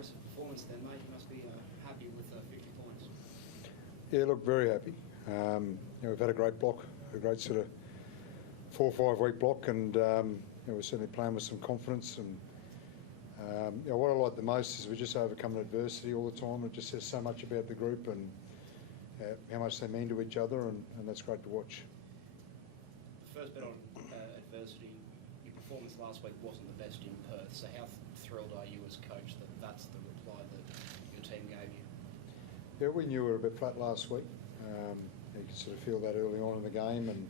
impressive performance then, mate. You must be happy with 50 points. Yeah, look, very happy. We've had a great block, a great sort of 4 or 5 week block, and we're certainly playing with some confidence. And what I like the most is we just overcome adversity all the time. It just says so much about the group and how much they mean to each other, and that's great to watch. The first bit on adversity, your performance last week wasn't the best in Perth, so how thrilled are you as coach that that's the reply that your team gave you? Yeah, we knew we were a bit flat last week. You could sort of feel that early on in the game, and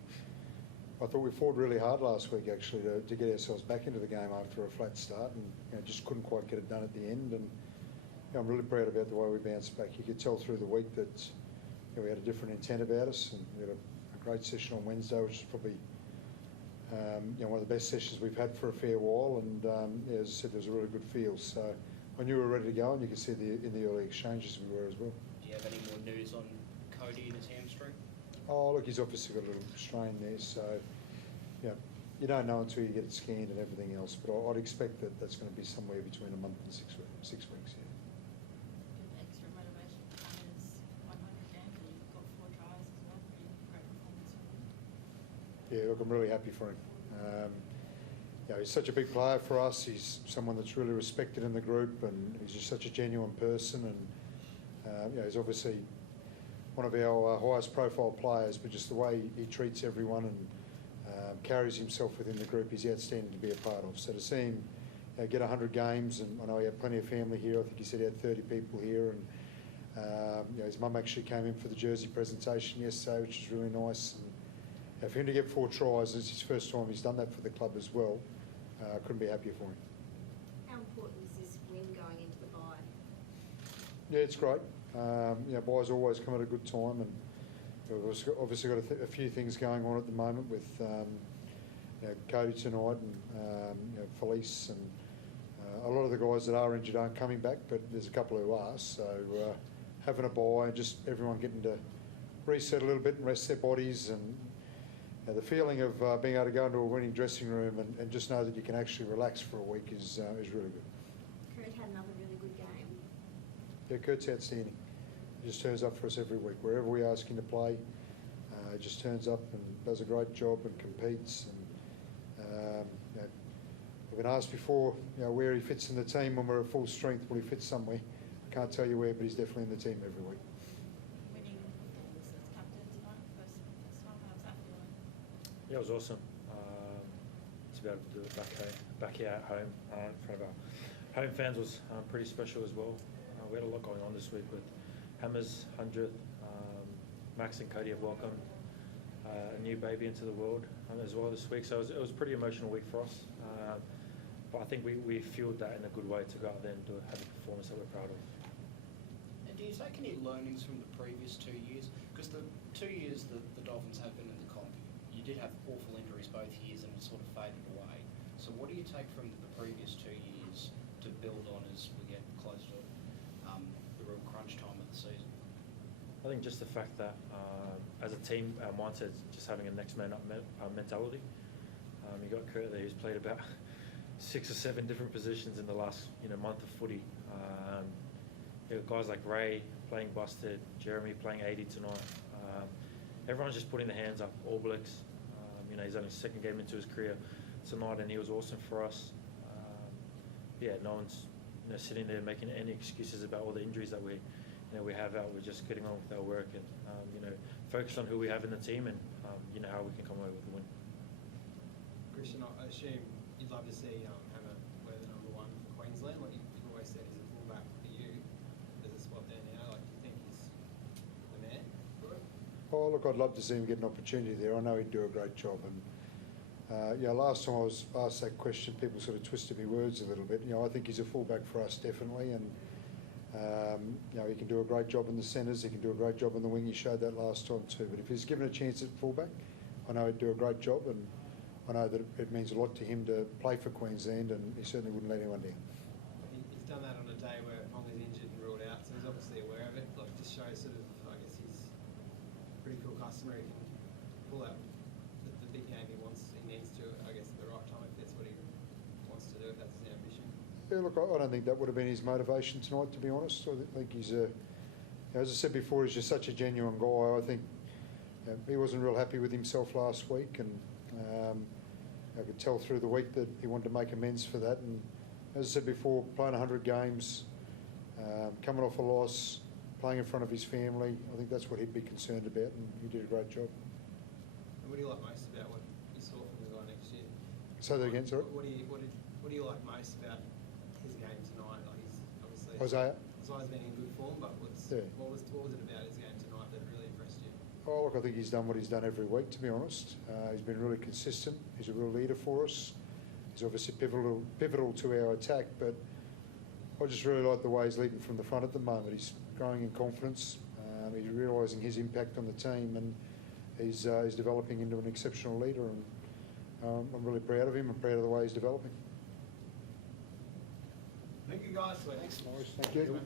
I thought we fought really hard last week actually to get ourselves back into the game after a flat start, and just couldn't quite get it done at the end. And I'm really proud about the way we bounced back. You could tell through the week that we had a different intent about us, and we had a great session on Wednesday, which is probably one of the best sessions we've had for a fair while. And as I said, there was a really good feel. So I knew we were ready to go, and you could see in the early exchanges we were as well. Do you have any more news on Cody and his hamstring? Oh, look, he's obviously got a little strain there, so you don't know until you get it scanned and everything else. But I'd expect that that's going to be somewhere between a month and 6 weeks. Yeah. Extra motivation for his 100 games, and you've got 4 tries as well. Pretty great performance from him. Yeah, look, I'm really happy for him. He's such a big player for us. He's someone that's really respected in the group, and he's just such a genuine person. And he's obviously one of our highest profile players, but just the way he treats everyone and carries himself within the group is outstanding to be a part of. So to see him get 100 games, and I know he had plenty of family here. I think he said he had 30 people here, and his mum actually came in for the jersey presentation yesterday, which is really nice. And for him to get 4 tries, it's his first time he's done that for the club as well. I couldn't be happier for him. How important is this win going into the bye? Yeah, it's great. Byes always come at a good time, and we've obviously got a few things going on at the moment with Cody tonight and Felice, and a lot of the guys that are injured aren't coming back, but there's a couple who are. So having a bye and just everyone getting to reset a little bit and rest their bodies, and the feeling of being able to go into a winning dressing room and just know that you can actually relax for a week is really good. Kurt had another really good game. Yeah, Kurt's outstanding. He just turns up for us every week. Wherever we ask him to play, he just turns up and does a great job and competes. And I've been asked before where he fits in the team when we're at full strength. Well, he fits somewhere. I can't tell you where, but he's definitely in the team every week. Winning performance as captain tonight, first time. How's that feeling? Yeah, it was awesome. To be able to do it back here at home in front of our home fans was pretty special as well. We had a lot going on this week with Hammer's 100th. Max and Cody have welcomed a new baby into the world as well this week. So it was a pretty emotional week for us. But I think we fueled that in a good way to go out there and have a performance that we're proud of. And do you take any learnings from the previous 2 years? Because the 2 years that the Dolphins have been in the comp, you did have awful injuries both years and it sort of faded away. So what do you take from the previous 2 years to build on as we get close to the real crunch time of the season? I think just the fact that as a team, our mindset is just having a next man up mentality. You got Kurt there who's played about 6 or 7 different positions in the last month of footy. You got guys like Ray playing busted, Jeremy playing 80 tonight. Everyone's just putting their hands up. Allblix, he's only 2nd game into his career tonight, and he was awesome for us. No one's sitting there making any excuses about all the injuries that we have out. We're just getting on with our work and focus on who we have in the team and how we can come away with the win. Christian, I assume you'd love to see Hammer wear the number 1 for Queensland. Like you've always said, he's a fullback for you. There's a spot there now. Like, do you think he's the man for it? Oh, look, I'd love to see him get an opportunity there. I know he'd do a great job. And last time I was asked that question, people sort of twisted my words a little bit. I think he's a fullback for us, definitely. And he can do a great job in the centres. He can do a great job on the wing. He showed that last time too. But if he's given a chance at fullback, I know he'd do a great job. And I know that it means a lot to him to play for Queensland, and he certainly wouldn't let anyone down. He's done that on a day where Ponga's injured and ruled out, so he's obviously aware of it. Like, just shows sort of, I guess, he's a pretty cool customer. He can pull out the big game he needs to, I guess, at the right time if that's what he wants to do, if that's his ambition. Yeah, look, I don't think that would have been his motivation tonight, to be honest. I think he's as I said before, he's just such a genuine guy. I think he wasn't real happy with himself last week, and I could tell through the week that he wanted to make amends for that. And as I said before, playing 100 games, coming off a loss, playing in front of his family, I think that's what he'd be concerned about, and he did a great job. And what do you like most about what you saw from the guy next year? Say that again, sorry? What do you like most about his game tonight? Like he's obviously Isaiah? Isaiah's been in good form, but what was it about his game tonight that really impressed you? Oh, look, I think he's done what he's done every week, to be honest. He's been really consistent. He's a real leader for us. He's obviously pivotal to our attack, but I just really like the way he's leading from the front at the moment. He's growing in confidence. He's realising his impact on the team, and he's developing into an exceptional leader. And I'm really proud of him. I'm proud of the way he's developing. Thank you guys. Thanks. Thank you.